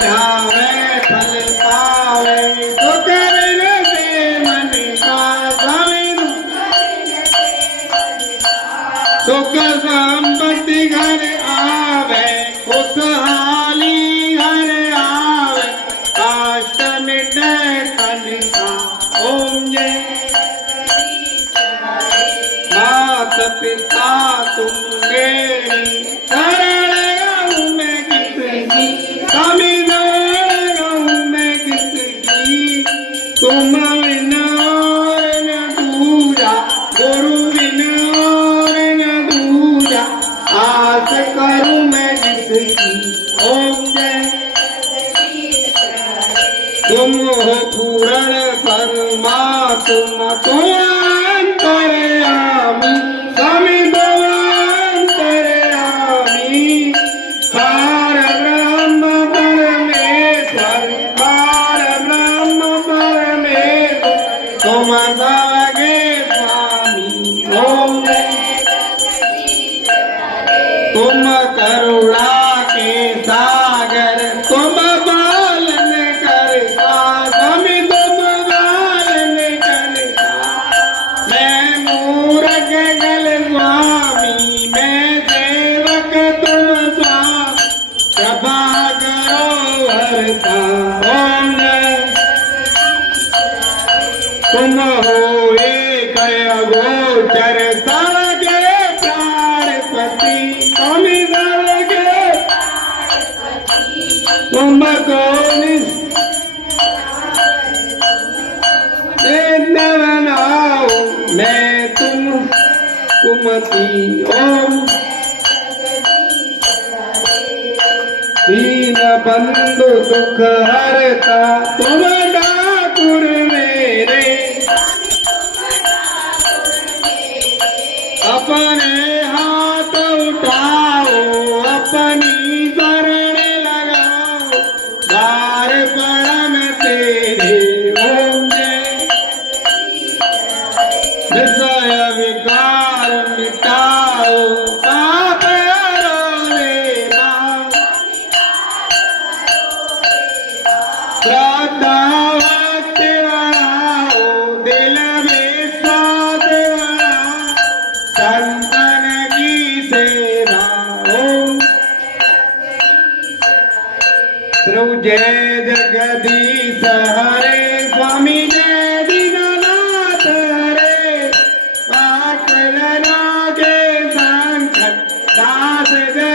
ध्यावे फल पावे सुख विनते मन का स्वामी सुख संपत्ति घर आवे खुशहाली घर आवे काष्ट मिटे तन का ओम जय मात पिता तुम मेरी शरण गाऊं मैं किसकी स्वामी शरण गाऊं मैं किसकी तुम बिना और न दूजा गुरु बिना और न दूजा आस करूं मैं जिसकी ओम जय तुम हो पूर्ण परमात्मा तुम अंतर्यामी स्वामी तुम अंतर्यामी पार ब्रह्म परमेश्वर पार ब्रह्म परमेश्वर तुम सगे स्वामी ओम तुम करुणा के सागर तुम पालन करता स्वामी तुम पालन करता मैं मूरख गल स्वामी मैं सेवक तुम स्वामी कृपा करो हरता ओम तुम हो एक अगोचर सबके प्राणपति स्वामी सबके तुम को बनाओ मैं तुम कुमति ओम दीन बंधु दुख हरता तुम ठाकुर मेरे अपने हाथ उठाओ अपनी शरण लगाओ द्वार परम तेरे ओम जय विषय विकार मिटाओ पाप हरो देवाओ श्रद्धा भक्ति बढ़ाओ दिल में साथ बढ़ाओ संतन की सेवा ओम प्रभु जय जगदीश हरे स्वामी जय दीनानाथ हरे पाटलना के संकट दास जय